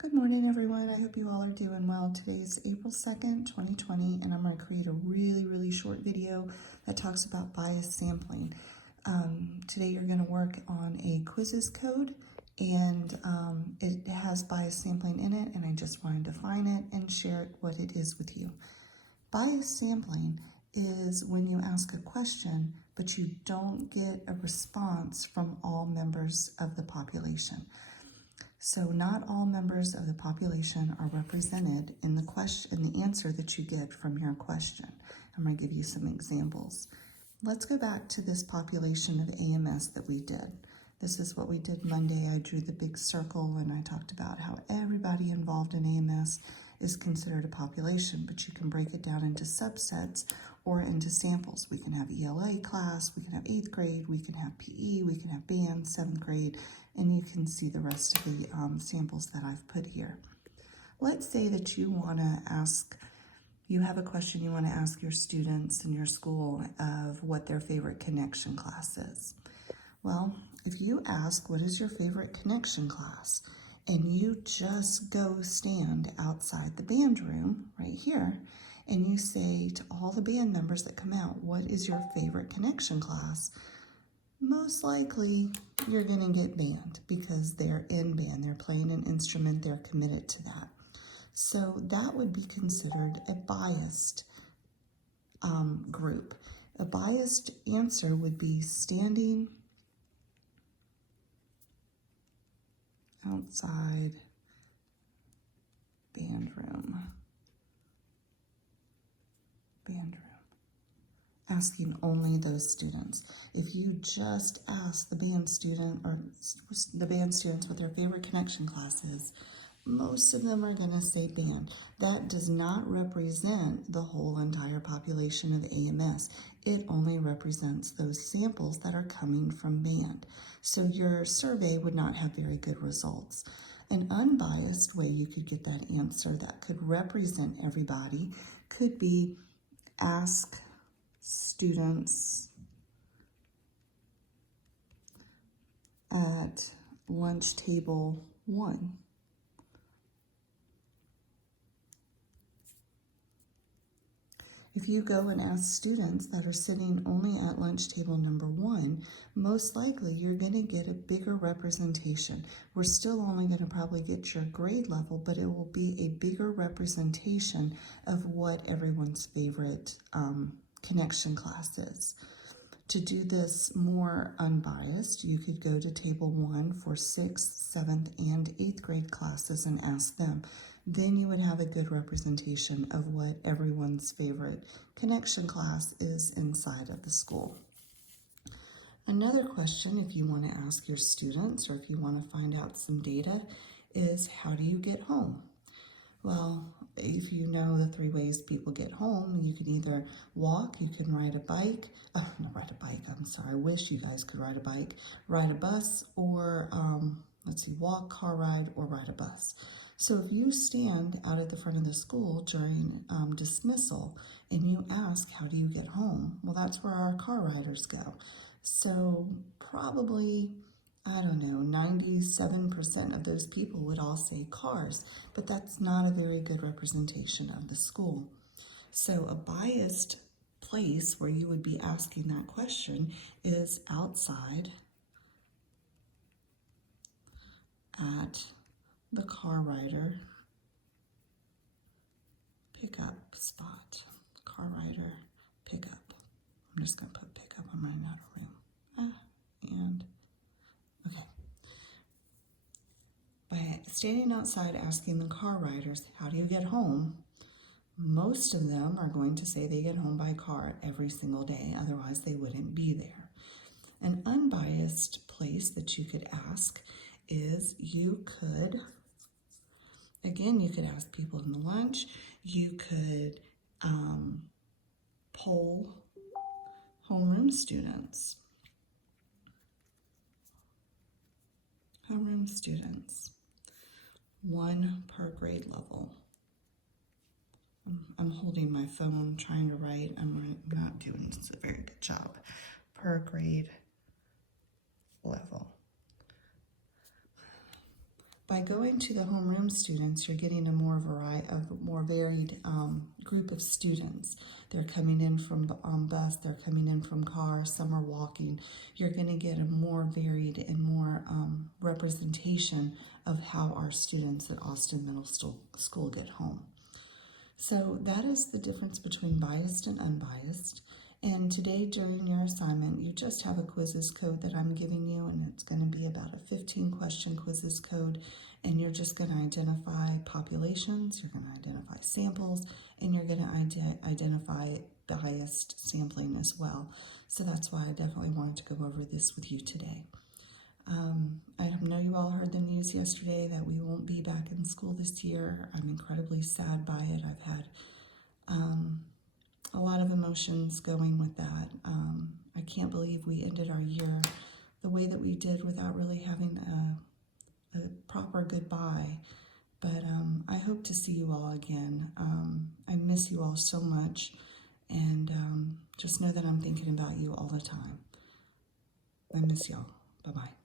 Good morning, everyone. I hope you all are doing well. Today's April 2nd, 2020, and I'm going to create a really short video that talks about bias sampling. Today you're going to work on a quizzes code, and it has bias sampling in it, and I just want to define it and share what it is with you. Bias sampling is when you ask a question, but you don't get a response from all members of the population. So not all members of the population are represented in the question, in the answer that you get from your question. I'm going to give you some examples. Let's go back to this population of AMS that we did. This is what we did Monday. I drew the big circle and I talked about how everybody involved in AMS is considered a population, but you can break it down into subsets or into samples. We can have ELA class, we can have 8th grade, we can have PE, we can have band, 7th grade, and you can see the rest of the samples that I've put here. Let's say that you want to ask, you have a question you want to ask your students in your school of what their favorite connection class is. Well, if you ask, what is your favorite connection class? And you just go stand outside the band room right here, and you say to all the band members that come out, what is your favorite connection class? Most likely you're going to get band because they're in band, they're playing an instrument, they're committed to that. So that would be considered a biased group. A biased answer would be standing outside band room, asking only those students. If you just ask the band student or the band students what their favorite connection class is, most of them are going to say band. That does not represent the whole entire population of AMS. It only represents those samples that are coming from band. So your survey would not have very good results. An unbiased way you could get that answer that could represent everybody could be ask students at lunch table 1. If you go and ask students that are sitting only at lunch table number 1, most likely you're going to get a bigger representation. We're still only going to probably get your grade level, but it will be a bigger representation of what everyone's favorite connection class is. To do this more unbiased, you could go to table 1 for 6th, 7th, and 8th grade classes and ask them. Then you would have a good representation of what everyone's favorite connection class is inside of the school. Another question, if you want to ask your students or if you want to find out some data, is how do you get home? Well, if you know the 3 ways people get home, you can either walk, you can ride a bike, I wish you guys could ride a bike, ride a bus, or walk, car ride, or ride a bus. So if you stand out at the front of the school during dismissal and you ask, how do you get home? Well, that's where our car riders go. So probably, I don't know, 97% of those people would all say cars, but that's not a very good representation of the school. So a biased place where you would be asking that question is outside at the car rider pickup spot. Car rider pickup. I'm just going to put pickup. I'm running out of room. Okay. By standing outside asking the car riders, how do you get home? Most of them are going to say they get home by car every single day, otherwise they wouldn't be there. An unbiased place that you could ask is you could ask people in the lunch, you could poll homeroom students. Homeroom students, 1 per grade level. I'm holding my phone trying to write. I'm not doing a very good job. Per grade level. By going to the homeroom students, you're getting a more varied group of students. They're coming in from bus, they're coming in from car, some are walking. You're going to get a more varied and more representation of how our students at Austin Middle School get home. So that is the difference between biased and unbiased. And today during your assignment, you just have a quizzes code that I'm giving you, and it's going to be about a 15-question quizzes code. And you're just going to identify populations, you're going to identify samples, and you're going to identify biased sampling as well. So that's why I definitely wanted to go over this with you today. I know you all heard the news yesterday that we won't be back in school this year. I'm incredibly sad by it. I've had a lot of emotions going with that. I can't believe we ended our year the way that we did without really having a proper goodbye. But I hope to see you all again. I miss you all so much, and just know that I'm thinking about you all the time. I miss y'all. Bye-bye.